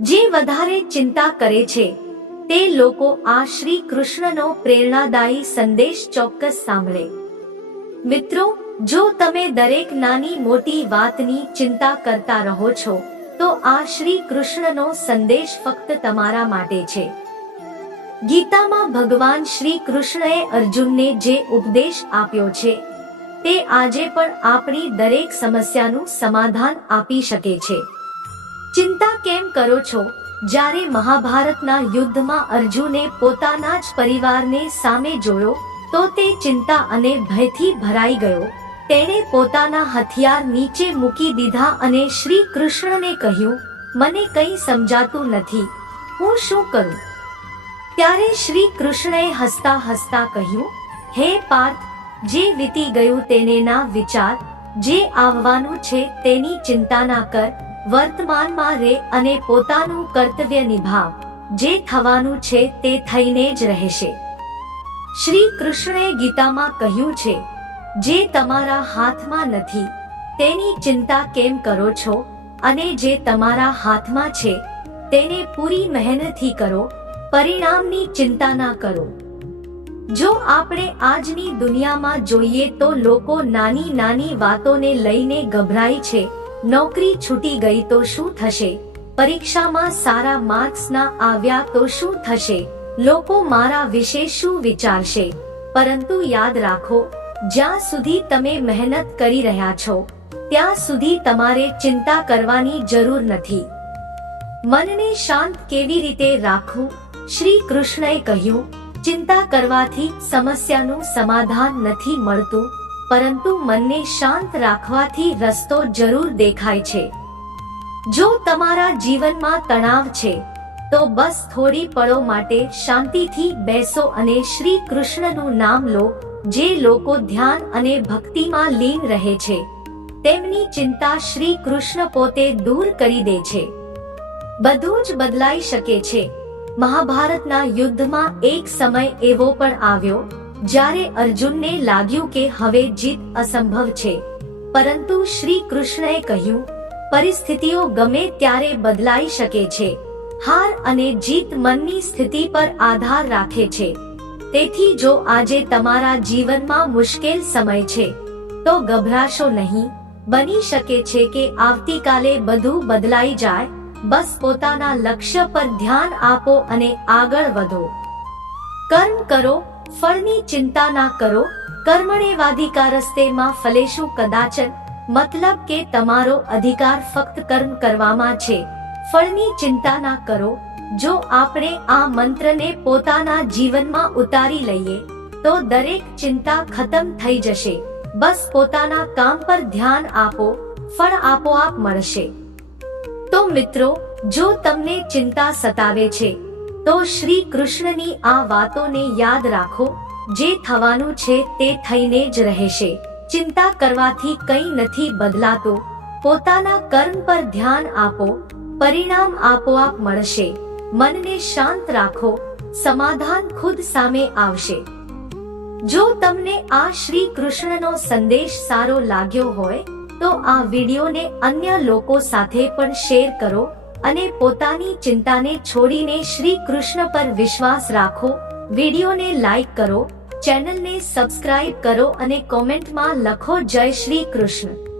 જે વધારે ચિંતા કરે છે તે લોકો આ શ્રી કૃષ્ણનો પ્રેરણાદાયી સંદેશ ચોક્કસ સાંભળે. મિત્રો, જો તમે દરેક નાની મોટી વાતની ચિંતા કરતા રહો છો તો આ શ્રી કૃષ્ણનો સંદેશ ફક્ત તમારા માટે છે. ગીતામાં ભગવાન શ્રી કૃષ્ણએ અર્જુનને જે ઉપદેશ આપ્યો છે તે આજે પણ આપણી દરેક સમસ્યાનું સમાધાન આપી શકે છે. ચિંતા કેમ કરો છો? જ્યારે મહાભારતના યુદ્ધમાં અર્જુને પોતાના જ પરિવારને સામે જોયો તો તે ચિંતા અને ભયથી ભરાઈ ગયો. તેણે પોતાના હથિયાર નીચે મૂકી દીધા અને શ્રી કૃષ્ણને કહ્યું, મને કંઈ સમજાતું નથી, હું શું કરું? ત્યારે શ્રી કૃષ્ણએ હસતા હસતા કહ્યું, હે પાર્થ, જે વીતી ગયું તેને ના વિચાર, જે આવવાનું છે તેની ચિંતા ના કર, વર્તમાનમાં રહે અને પોતાનું કર્તવ્ય નિભાવ. જે થવાનું છે તે થઈને જ રહેશે. શ્રી કૃષ્ણએ ગીતામાં કહ્યું છે, જે તમારા હાથમાં નથી તેની ચિંતા કેમ કરો છો, અને જે તમારા હાથમાં છે તેને પૂરી મહેનતથી કરો, પરિણામની ચિંતા ના કરો. જો આપણે આજની દુનિયામાં જોઈએ તો લોકો નાની નાની વાતોને લઈને ગભરાય છે. નોકરી છૂટી ગઈ તો શું થશે? પરીક્ષામાં સારા માર્ક્સ ના આવ્યા તો શું થશે? લોકો મારા વિશે શું વિચારશે? પરંતુ યાદ રાખો, જ્યાં સુધી તમે મહેનત કરી રહ્યા છો ત્યાં સુધી તમારે ચિંતા કરવાની જરૂર નથી. મનને શાંત કેવી રીતે રાખવું? શ્રી કૃષ્ણએ કહ્યું, ચિંતા કરવાથી સમસ્યાનું સમાધાન નથી મળતું, પરંતુ મનને શાંત રાખવાથી રસ્તો જરૂર દેખાય છે. જો તમારા જીવનમાં તણાવ છે તો બસ થોડી પળો માટે શાંતિથી બેસો અને શ્રી કૃષ્ણનું નામ લો. જે લોકો ધ્યાન અને ભક્તિમાં લીન રહે છે તેમની ચિંતા શ્રી કૃષ્ણ પોતે દૂર કરી દે છે. બધું જ બદલાઈ શકે છે. મહાભારતના યુદ્ધમાં એક સમય એવો પણ આવ્યો જ્યારે અર્જુનને લાગ્યું કે હવે જીત અસંભવ છે, પરંતુ શ્રી કૃષ્ણએ કહ્યું, પરિસ્થિતિઓ ગમે ત્યારે બદલાઈ શકે છે. હાર અને જીત મનની સ્થિતિ પર આધાર રાખે છે. તેથી જો આજે તમારા જીવનમાં મુશ્કેલ સમય છે તો ગભરાશો નહીં. બની શકે છે કે આવતીકાલે બધું બદલાઈ જાય. બસ પોતાના લક્ષ્ય પર ધ્યાન આપો અને આગળ વધો. કર્મ કરો, ફળની ચિંતા ના કરો. કર્મણેવાધિકારસ્તે માં ફલેષુ કદાચન. મતલબ કે તમારો અધિકાર ફક્ત કર્મ કરવામાં છે, ફળની ચિંતા ના કરો. જો આપણે આ મંત્રને પોતાના જીવનમાં ઉતારી લઈએ તો દરેક ચિંતા ખતમ થઈ જશે. બસ પોતાના કામ પર ધ્યાન આપો, ફળ આપોઆપ મળશે. તો મિત્રો, જો તમને ચિંતા સતાવે છે તો શ્રી કૃષ્ણની આ વાતોને યાદ રાખો. જે થવાનું છે તે થઈને જ રહેશે. ચિંતા કરવાથી કંઈ નથી બદલાતો. પોતાના કર્મ પર ધ્યાન આપો, પરિણામ આપોઆપ મળશે. મનને શાંત રાખો, સમાધાન ખુદ સામે આવશે. જો તમને આ શ્રી કૃષ્ણનો સંદેશ સારો લાગ્યો હોય તો આ વિડીયોને અન્ય લોકો સાથે પણ શેર કરો અને પોતાની ચિંતાને છોડીને શ્રી કૃષ્ણ પર વિશ્વાસ રાખો. વિડીયોને લાઈક કરો, ચેનલને સબસ્ક્રાઇબ કરો અને કોમેન્ટમાં લખો, જય શ્રી કૃષ્ણ.